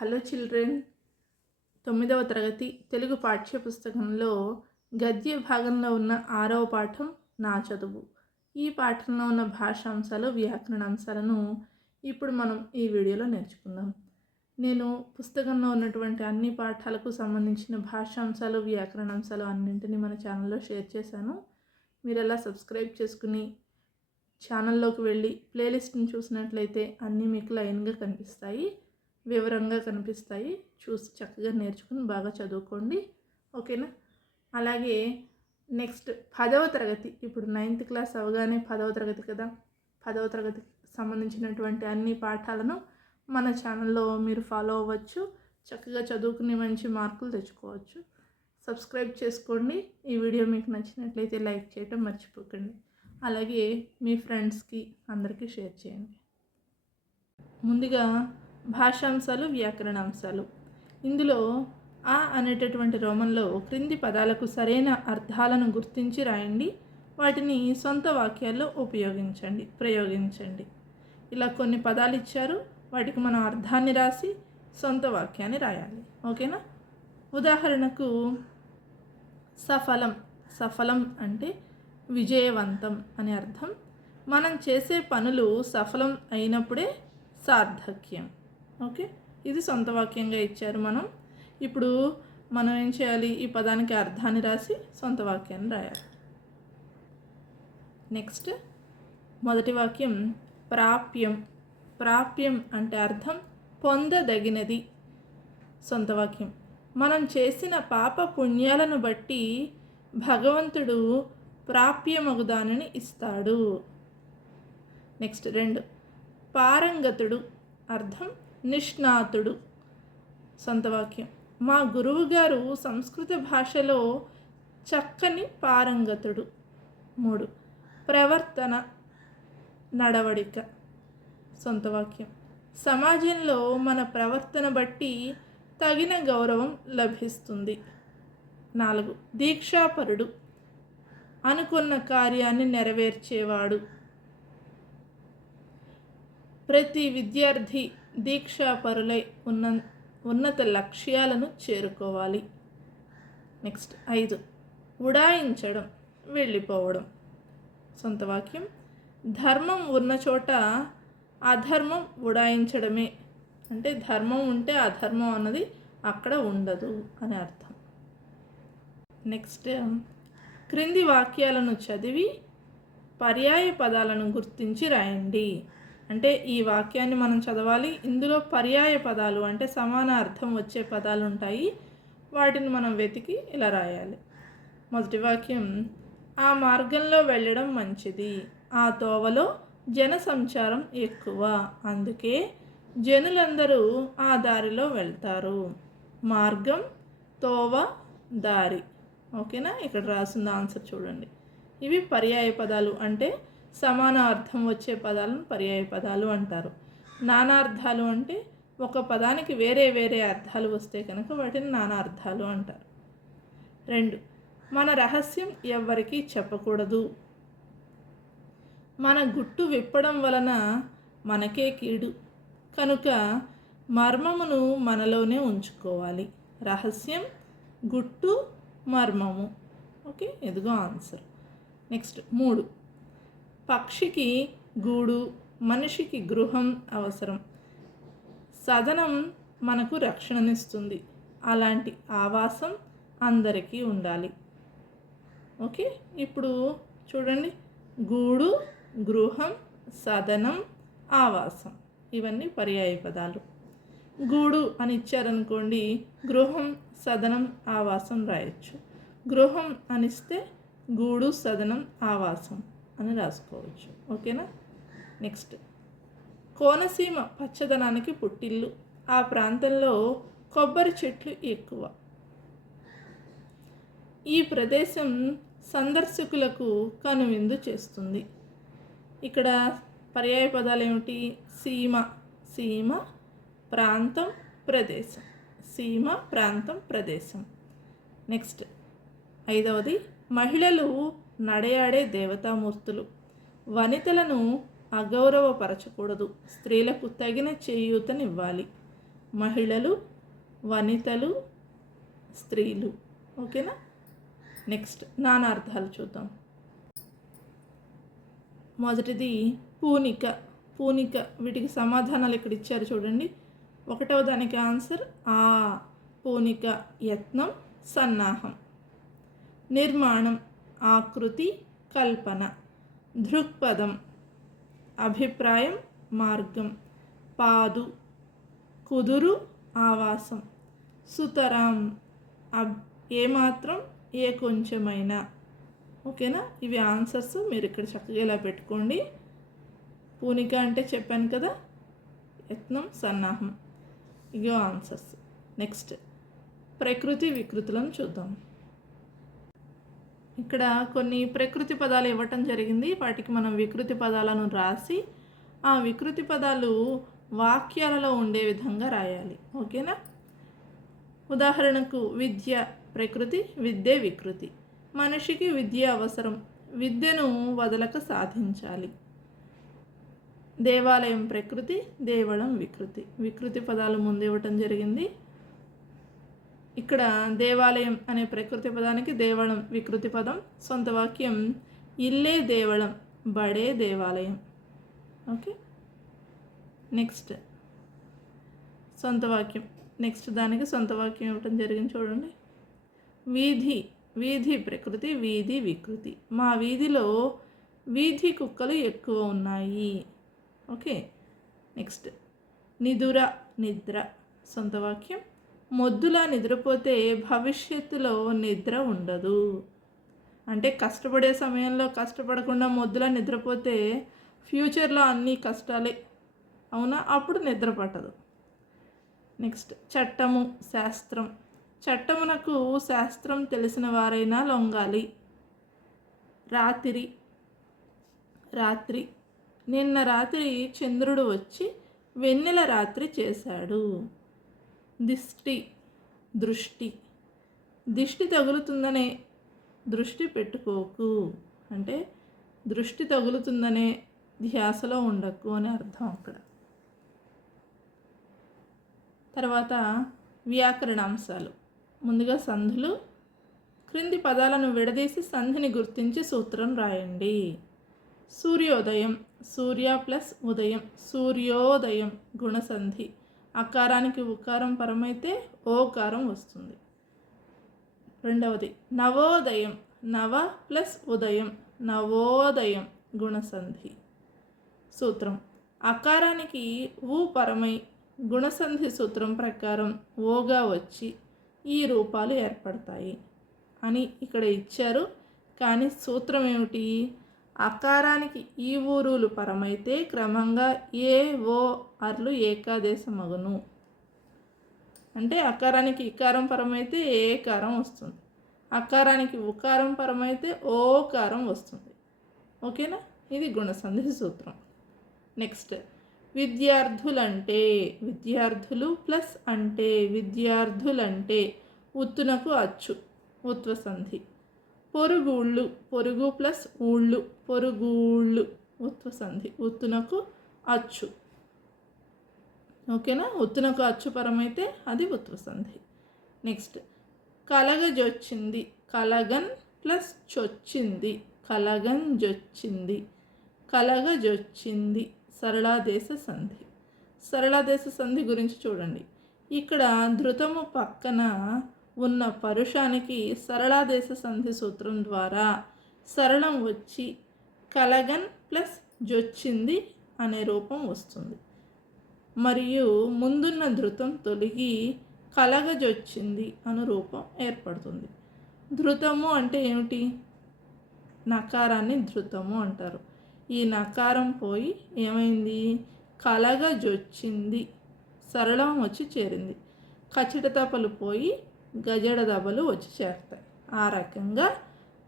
Hello children. తొమ్మిదవ తరగతి తెలుగు పాఠ్య పుస్తకంలో గద్య భాగంలో ఉన్న ఆరవ పాఠం నా చదువు. ఈ పాఠంలో ఉన్న భాషాంశాలు వ్యాకరణాంశాలను ఇప్పుడు మనం ఈ వీడియోలో నేర్చుకుందాం. నేను పుస్తకంలో ఉన్నటువంటి అన్ని పాఠాలకు సంబంధించిన భాషాంశాలు వ్యాకరణాంశాలు అన్నింటినీ మన ఛానల్లో షేర్ చేశాను. మీరు ఎలా సబ్స్క్రైబ్ చేసుకుని ఛానల్లోకి వెళ్ళి ప్లేలిస్ట్ని చూసినట్లయితే అన్నీ మీకు లైన్గా కనిపిస్తాయి. వివరంగా కనిపిస్తాయి. చూసి చక్కగా నేర్చుకుని బాగా చదువుకోండి. ఓకేనా? అలాగే నెక్స్ట్ పదవ తరగతి. ఇప్పుడు నైన్త్ క్లాస్ అవగానే పదవ తరగతి కదా? పదవ తరగతికి సంబంధించినటువంటి అన్ని పాఠాలను మన ఛానల్లో మీరు ఫాలో అవ్వచ్చు. చక్కగా చదువుకుని మంచి మార్కులు తెచ్చుకోవచ్చు. సబ్స్క్రైబ్ చేసుకోండి. ఈ వీడియో మీకు నచ్చినట్లయితే లైక్ చేయటం మర్చిపోకండి. అలాగే మీ ఫ్రెండ్స్కి అందరికీ షేర్ చేయండి. ముందుగా భాషాంశాలు వ్యాకరణాంశాలు. ఇందులో ఆ అనేటటువంటి రోమంలో క్రింది పదాలకు సరైన అర్థాలను గుర్తించి రాయండి. వాటిని సొంత వాక్యాల్లో ఉపయోగించండి ప్రయోగించండి. ఇలా కొన్ని పదాలు ఇచ్చారు. వాటికి మనం అర్థాన్ని రాసి సొంత వాక్యాన్ని రాయాలి. ఓకేనా? ఉదాహరణకు సఫలం. సఫలం అంటే విజయవంతం అని అర్థం. మనం చేసే పనులు సఫలం అయినప్పుడే సార్థక్యం. ఓకే? ఇది సొంత వాక్యంగా ఇచ్చారు మనం. ఇప్పుడు మనం ఏం చేయాలి? ఈ పదానికి అర్థాన్ని రాసి సొంత వాక్యాన్ని రాయాలి. నెక్స్ట్ మొదటి వాక్యం ప్రాప్యం. ప్రాప్యం అంటే అర్థం పొందదగినది. సొంత వాక్యం. మనం చేసిన పాప పుణ్యాలను బట్టి భగవంతుడు ప్రాప్యమగుదానని ఇస్తాడు. నెక్స్ట్ రెండు పారంగతుడు. అర్థం నిష్ణాతుడు. సొంత వాక్యం. మా గురువుగారు సంస్కృత భాషలో చక్కని పారంగతుడు. మూడు. ప్రవర్తన నడవడిక. సొంత వాక్యం. సమాజంలో మన ప్రవర్తన బట్టి తగిన గౌరవం లభిస్తుంది. నాలుగు. దీక్షాపరుడు. అనుకున్న కార్యాన్ని నెరవేర్చేవాడు. ప్రతి విద్యార్థి దీక్షాపరులై ఉన్న ఉన్నత లక్ష్యాలను చేరుకోవాలి. నెక్స్ట్ ఐదు. ఉడాయించడం వెళ్ళిపోవడం. సొంత వాక్యం. ధర్మం ఉన్న చోట అధర్మం ఉడాయించడమే. అంటే ధర్మం ఉంటే అధర్మం అన్నది అక్కడ ఉండదు అని అర్థం. నెక్స్ట్ క్రింది వాక్యాలను చదివి పర్యాయ పదాలను గుర్తించి రాయండి. అంటే ఈ వాక్యాన్ని మనం చదవాలి. ఇందులో పర్యాయ పదాలు అంటే సమాన అర్థం వచ్చే పదాలు ఉంటాయి. వాటిని మనం వెతికి ఇలా రాయాలి. మొదటి వాక్యం ఆ మార్గంలో వెళ్ళడం మంచిది. ఆ తోవలో జన సంచారం ఎక్కువ. అందుకే జనులందరూ ఆ దారిలో వెళ్తారు. మార్గం తోవ దారి. ఓకేనా? ఇక్కడ రాసిన ఆన్సర్ చూడండి. ఇవి పర్యాయ పదాలు అంటే సమాన అర్థం వచ్చే పదాలను పర్యాయ పదాలు అంటారు. నానార్థాలు అంటే ఒక పదానికి వేరే వేరే అర్థాలు వస్తే కనుక వాటిని నానార్థాలు అంటారు. రెండు మన రహస్యం ఎవ్వరికీ చెప్పకూడదు. మన గుట్టు విప్పడం వలన మనకే కీడు. కనుక మర్మమును మనలోనే ఉంచుకోవాలి. రహస్యం గుట్టు మర్మము. ఓకే? ఎదుగో ఆన్సర్. నెక్స్ట్ మూడు పక్షికి గూడు మనిషికి గృహం అవసరం. సదనం మనకు రక్షణనిస్తుంది. అలాంటి ఆవాసం అందరికీ ఉండాలి. ఓకే? ఇప్పుడు చూడండి. గూడు గృహం సదనం ఆవాసం. ఇవన్నీ పర్యాయ పదాలు. గూడు అని ఇచ్చారనుకోండి గృహం సదనం ఆవాసం రాయొచ్చు. గృహం అనిస్తే గూడు సదనం ఆవాసం. అని రాసుకోవచ్చు ఓకేనా? నెక్స్ట్. కోనసీమ పచ్చదనానికి పుట్టిల్లు. ఆ ప్రాంతంలో కొబ్బరి చెట్లు ఎక్కువ. ఈ ప్రదేశం సందర్శకులకు కనువిందు చేస్తుంది. ఇక్కడ పర్యాయ పదాలు ఏమిటి? సీమ సీమ ప్రాంతం ప్రదేశం. సీమ ప్రాంతం ప్రదేశం. నెక్స్ట్. ఐదవది మహిళలు నడయాడే దేవతామూర్తులు. వనితలను అగౌరవపరచకూడదు. స్త్రీలకు తగిన చేయూతనివ్వాలి. మహిళలు వనితలు స్త్రీలు. ఓకేనా? నెక్స్ట్ నానార్థాలు చూద్దాం. మొదటిది పూనిక. పూనిక వీటికి సమాధానాలు ఇక్కడ ఇచ్చారు చూడండి. ఒకటవ దానికి ఆన్సర్ ఆ. పూనిక యత్నం సన్నాహం. నిర్మాణం. ఆకృతి కల్పన. దృక్పథం. అభిప్రాయం మార్గం. పాదు. కుదురు ఆవాసం. సుతరాం. అబ్ ఏమాత్రం ఏ కొంచెమైనా. ఓకేనా? ఇవి ఆన్సర్స్ మీరు ఇక్కడ చక్కగా ఇలా పెట్టుకోండి. పూనిక అంటే చెప్పాను కదా? యత్నం సన్నాహం. ఇగో ఆన్సర్స్. నెక్స్ట్. ప్రకృతి వికృతులను చూద్దాం. ఇక్కడ కొన్ని ప్రకృతి పదాలు ఇవ్వటం జరిగింది. వాటికి మనం వికృతి పదాలను రాసి ఆ వికృతి పదాలు వాక్యాలలో ఉండే విధంగా రాయాలి. ఓకేనా? ఉదాహరణకు విద్య ప్రకృతి విద్యే వికృతి. మనిషికి విద్య అవసరం. విద్యను వదలక సాధించాలి. దేవాలయం ప్రకృతి దేవళం వికృతి. వికృతి పదాలు ముందు ఇవ్వటం జరిగింది. ఇక్కడ దేవాలయం అనే ప్రకృతి పదానికి దేవళం వికృతి పదం సొంత వాక్యం ఇల్లే దేవళం బడే దేవాలయం. ఓకే? నెక్స్ట్. సొంత వాక్యం. నెక్స్ట్ దానికి సొంత వాక్యం ఇవ్వటం జరిగింది చూడండి. వీధి వీధి ప్రకృతి వీధి వికృతి. మా వీధిలో వీధి కుక్కలు ఎక్కువ ఉన్నాయి. ఓకే? నెక్స్ట్. నిదుర నిద్ర. సొంత వాక్యం. మొద్దులా నిద్రపోతే భవిష్యత్తులో నిద్ర ఉండదు. అంటే కష్టపడే సమయంలో కష్టపడకుండా మొద్దులా నిద్రపోతే ఫ్యూచర్లో అన్ని కష్టాలే. అవునా? అప్పుడు నిద్ర పట్టదు. నెక్స్ట్ చట్టము శాస్త్రం. చట్టమునకు శాస్త్రం తెలిసిన వారైనా లొంగాలి. రాత్రి రాత్రి. నిన్న రాత్రి చంద్రుడు వచ్చి వెన్నెల రాత్రి చేశాడు. దిష్టి దృష్టి. దిష్టి తగులుతుందనే దృష్టి పెట్టుకోకు. అంటే దృష్టి తగులుతుందనే ధ్యాసలో ఉండకు అని అర్థం అక్కడ. తర్వాత వ్యాకరణాంశాలు. ముందుగా సంధులు. క్రింది పదాలను విడదీసి సంధిని గుర్తించి సూత్రం రాయండి. సూర్యోదయం సూర్య ప్లస్ ఉదయం సూర్యోదయం గుణసంధి. అకారానికి ఉకారం పరమైతే ఓకారం వస్తుంది. రెండవది నవోదయం నవ ప్లస్ ఉదయం నవోదయం గుణసంధి. సూత్రం అకారానికి ఊ పరమై గుణసంధి సూత్రం ప్రకారం ఓగా వచ్చి ఈ రూపాలు ఏర్పడతాయి అని ఇక్కడ ఇచ్చారు. కానీ సూత్రం ఏమిటి? అకారానికి ఈ ఊరులు పరమైతే క్రమంగా ఏ ఓ అర్లు ఏకాదేశమగును. అంటే అకారానికి ఇకారం పరమైతే ఏకారం వస్తుంది. అకారానికి ఉకారం పరమైతే ఓకారం వస్తుంది. ఓకేనా? ఇది గుణసంధి సూత్రం. నెక్స్ట్ విద్యార్థులంటే విద్యార్థులు ప్లస్ అంటే విద్యార్థులంటే ఉత్తునకు అచ్చు ఉత్వసంధి. పొరుగుళ్ళు పొరుగు ప్లస్ ఊళ్ళు పొరుగుళ్ళు. ఉత్వసంధి ఉత్తునకు అచ్చు. ఓకేనా? ఉత్తునకు అచ్చు పరమైతే అది ఉత్వసంధి నెక్స్ట్ కలగజొచ్చింది. కలగన్ ప్లస్ చొచ్చింది. కలగన్ జొచ్చింది. కలగజొచ్చింది. సరళాదేశ సంధి. సరళాదేశ సంధి గురించి చూడండి. ఇక్కడ ధృతము పక్కన ఉన్న పరుషానికి సరళాదేశ సంధి సూత్రం ద్వారా సరళం వచ్చి కలగన్ ప్లస్ జొచ్చింది అనే రూపం వస్తుంది. మరియు ముందున్న ధృతం తొలగి కలగజొచ్చింది అను రూపం ఏర్పడుతుంది. ధృతము అంటే ఏమిటి? నకారాన్ని ధృతము అంటారు. ఈ నకారం పోయి ఏమైంది? కలగజొచ్చింది. సరళం వచ్చి చేరింది. కచిట తపలు పోయి గజడ దబలు వచ్చి చేరుతాయి. ఆ రకంగా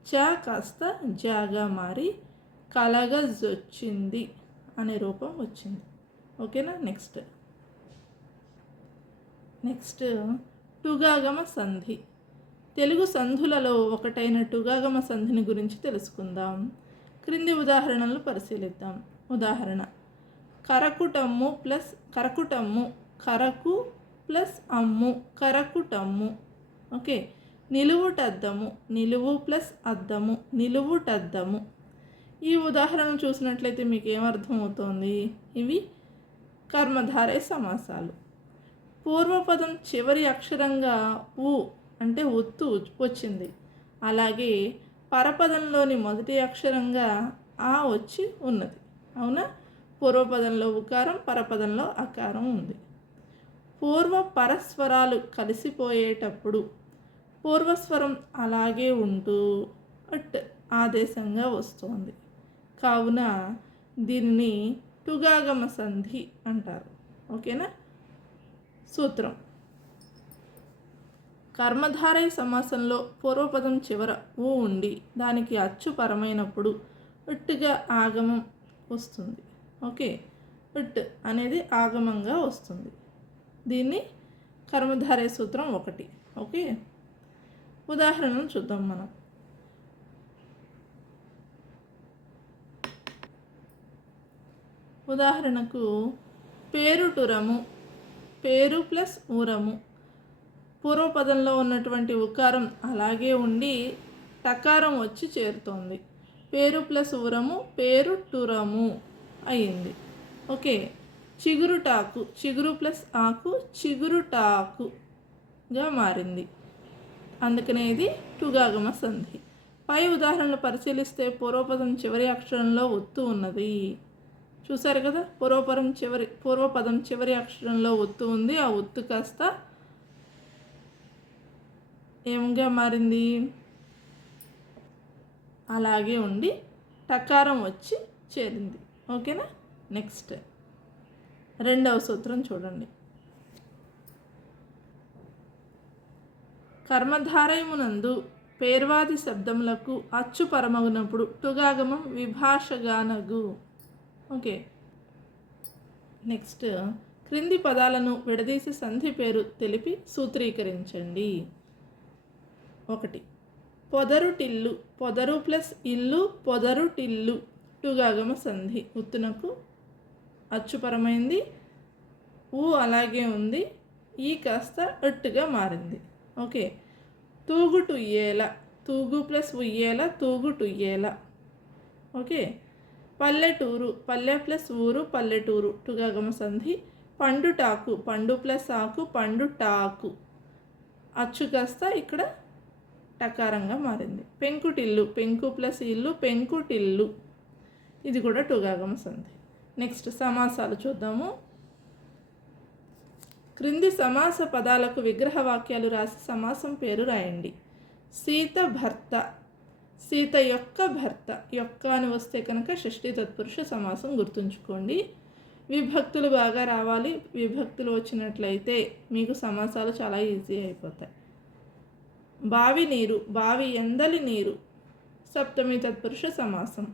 చ కాస్త జాగా మారి కలగజొచ్చింది అనే రూపం వచ్చింది. ఓకేనా? నెక్స్ట్. నెక్స్ట్ టుగాగమ సంధి. తెలుగు సంధులలో ఒకటైన టుగాగమ సంధిని గురించి తెలుసుకుందాం. క్రింది ఉదాహరణలు పరిశీలిద్దాం. ఉదాహరణ. కరకుటమ్ము ప్లస్ కరకుటమ్ము కరకు ప్లస్ అమ్ము కరకుటమ్ము. ఓకే. నిలువుటద్దము నిలువు ప్లస్ అద్దము నిలువుటద్దము. ఈ ఉదాహరణ చూసినట్లయితే మీకు ఏమర్థమవుతోంది ఇవి కర్మధారే సమాసాలు. పూర్వపదం చివరి అక్షరంగా ఉ అంటే ఒత్తు వచ్చింది. అలాగే పరపదంలోని మొదటి అక్షరంగా ఆ వచ్చి ఉన్నది. అవునా? పూర్వపదంలో ఉకారం పరపదంలో అకారం ఉంది. పూర్వ పరస్వరాలు కలిసిపోయేటప్పుడు పూర్వస్వరం అలాగే ఉంటూ అట్ ఆదేశంగా వస్తుంది. కావున దీనిని టుగాగమ సంధి అంటారు. ఓకేనా? సూత్రం. కర్మధారయ సమాసంలో పూర్వపదం చివర ఊ ఉండి దానికి అచ్చు పరమైనప్పుడు ఉట్టుగా ఆగమం వస్తుంది. ఓకే? ఉట్ అనేది ఆగమంగా వస్తుంది. దీన్ని కర్మధారయ సూత్రం ఒకటి. ఓకే? ఉదాహరణను చూద్దాం మనం. ఉదాహరణకు పేరుటురము పేరు ప్లస్ ఊరము. పూర్వపదంలో ఉన్నటువంటి ఉకారం అలాగే ఉండి టకారం వచ్చి చేరుతోంది. పేరు ప్లస్ ఊరము పేరు టురము అయింది. ఓకే? చిగురుటాకు చిగురు ప్లస్ ఆకు చిగురుటాకుగా మారింది. అందుకనే ఇది టుగాగమ సంధి. పై ఉదాహరణలు పరిశీలిస్తే పూర్వపదం చివరి అక్షరంలో ఒత్తు ఉన్నది. చూసారు కదా? పూర్వపదం చివరి పూర్వపదం చివరి అక్షరంలో ఒత్తు ఉంది. ఆ ఒత్తు కాస్త ఏమిగా మారింది? అలాగే ఉండి టకారం వచ్చి చేరింది. ఓకేనా? నెక్స్ట్. రెండవ సూత్రం చూడండి. కర్మధారయమునందు పేర్వాది శబ్దములకు అచ్చు పరమగునప్పుడు టుగాగమం విభాషగానగు. ఓకే. నెక్స్ట్ క్రింది పదాలను విడదీసి సంధి పేరు తెలిపి సూత్రీకరించండి. ఒకటి పొదరుటిల్లు పొదరు ప్లస్ ఇల్లు పొదరుటిల్లు టుగాగమ సంధి. ఉత్తునకు అచ్చుపరమైంది. ఊ అలాగే ఉంది. ఈ కాస్త అట్టుగా మారింది. ఓకే. తూగుటుయ్యేల తూగు ప్లస్ ఉయ్యేల తూగుటుయ్యేల ఓకే. పల్లెటూరు. పల్లె ప్లస్ ఊరు పల్లెటూరు. టుగాగమ సంధి. పండుటాకు పండు ప్లస్ ఆకు పండుటాకు అచ్చు కాస్త ఇక్కడ టకారంగా మారింది. పెంకుటిల్లు. పెంకు ప్లస్ ఇల్లు పెంకుటిల్లు. ఇది కూడా టుగాగమ సంధి. నెక్స్ట్ సమాసాలు చూద్దాము. క్రింది సమాస పదాలకు విగ్రహ వాక్యాలు రాసి సమాసం పేరు రాయండి. సీత భర్త. సీత యొక్క భర్త. యొక్క అని వస్తే కనుక షష్ఠి తత్పురుష సమాసం గుర్తుంచుకోండి. విభక్తులు బాగా రావాలి. విభక్తులు వచ్చినట్లయితే మీకు సమాసాలు చాలా ఈజీ అయిపోతాయి. బావి నీరు. బావి ఎందలి నీరు. సప్తమి తత్పురుష సమాసం.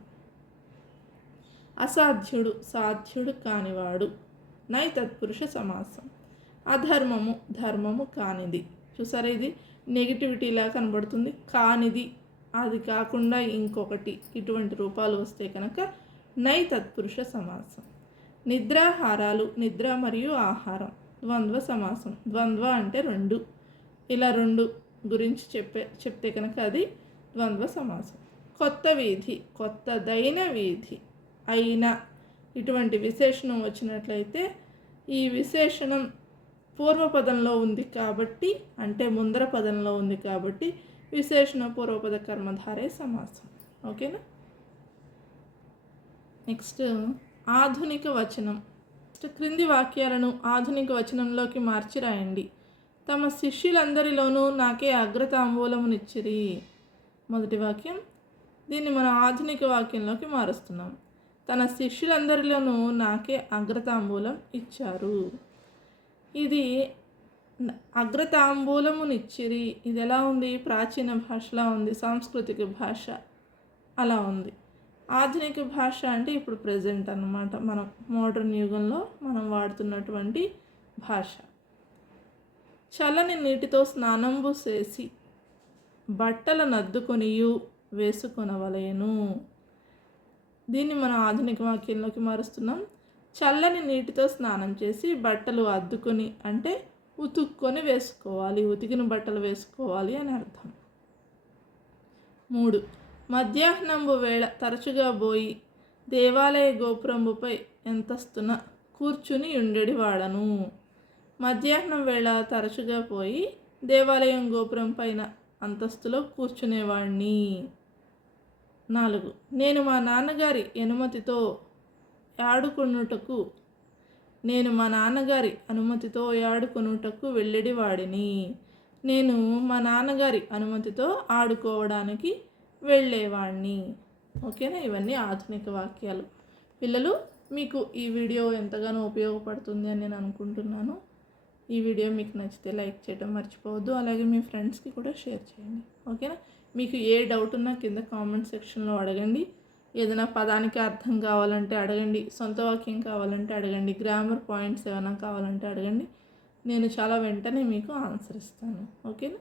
అసాధ్యుడు సాధ్యుడు కానివాడు. నై తత్పురుష సమాసం. అధర్మము ధర్మము కానిది. చూసారా ఇది? నెగిటివిటీలా కనబడుతుంది. కానిది. అది కాకుండా ఇంకొకటి. ఇటువంటి రూపాలు వస్తే కనుక నై తత్పురుష సమాసం. నిద్రాహారాలు నిద్ర మరియు ఆహారం. ద్వంద్వ సమాసం. ద్వంద్వ అంటే రెండు. ఇలా రెండు గురించి చెప్పే చెప్తే కనుక అది ద్వంద్వ సమాసం. కొత్త వీధి కొత్తదైన వీధి. అయిన ఇటువంటి విశేషణం వచ్చినట్లయితే ఈ విశేషణం పూర్వపదంలో ఉంది కాబట్టి అంటే ముందర పదంలో ఉంది కాబట్టి విశేషణ పూర్వపద కర్మధారే సమాసం. ఓకేనా? నెక్స్ట్ ఆధునిక వచనం. నెక్స్ట్ క్రింది వాక్యాలను ఆధునిక వచనంలోకి మార్చి రాయండి. తమ శిష్యులందరిలోనూ నాకే అగ్రతాంబూలమునిచ్చిరి. మొదటి వాక్యం. దీన్ని మనం ఆధునిక వాక్యంలోకి మారుస్తున్నాం. తన శిష్యులందరిలోనూ నాకే అగ్రతాంబూలం ఇచ్చారు. ఇది అగ్రతాంబూలమునిచ్చిరి. ఇది ఎలా ఉంది? ప్రాచీన భాషలా ఉంది. సాంస్కృతిక భాష అలా ఉంది. ఆధునిక భాష అంటే ఇప్పుడు ప్రజెంట్ అన్నమాట. మనం మోడర్న్ యుగంలో మనం వాడుతున్నటువంటి భాష. చల్లని నీటితో స్నానంబు చేసి బట్టల నద్దుకొనియు వేసుకొనవలేను. దీన్ని మనం ఆధునిక వాక్యంలోకి మారుస్తున్నాం. చల్లని నీటితో స్నానం చేసి బట్టలు అద్దుకొని అంటే ఉతుక్కొని వేసుకోవాలి. ఉతికిన బట్టలు వేసుకోవాలి అని అర్థం. మూడు. మధ్యాహ్నంబు వేళ తరచుగా పోయి దేవాలయ గోపురంబుపై ఎంతస్తున కూర్చుని ఉండడి వాడను. మధ్యాహ్నం వేళ తరచుగా పోయి దేవాలయం గోపురం పైన అంతస్తులో కూర్చునేవాడిని నాలుగు. నేను మా నాన్నగారి అనుమతితో ఆడుకొనుటకు నేను మా నాన్నగారి అనుమతితో ఆడుకొనుటకు వెళ్ళడివాడిని నేను మా నాన్నగారి అనుమతితో ఆడుకోవడానికి వెళ్ళేవాడిని ఓకేనా? ఇవన్నీ ఆధునిక వాక్యాలు. పిల్లలు మీకు ఈ వీడియో ఎంతగానో ఉపయోగపడుతుంది అని నేను అనుకుంటున్నాను. ఈ వీడియో మీకు నచ్చితే లైక్ చేయడం మర్చిపోవద్దు. అలాగే మీ ఫ్రెండ్స్కి కూడా షేర్ చేయండి. ఓకేనా? మీకు ఏ డౌట్ ఉన్నా కింద కామెంట్ సెక్షన్లో అడగండి. ఏదైనా పదానికి అర్థం కావాలంటే అడగండి. సొంత వాక్యం కావాలంటే అడగండి. గ్రామర్ పాయింట్స్ ఏమైనా కావాలంటే అడగండి. నేను చాలా వెంటనే మీకు ఆన్సర్ ఇస్తాను. ఓకేనా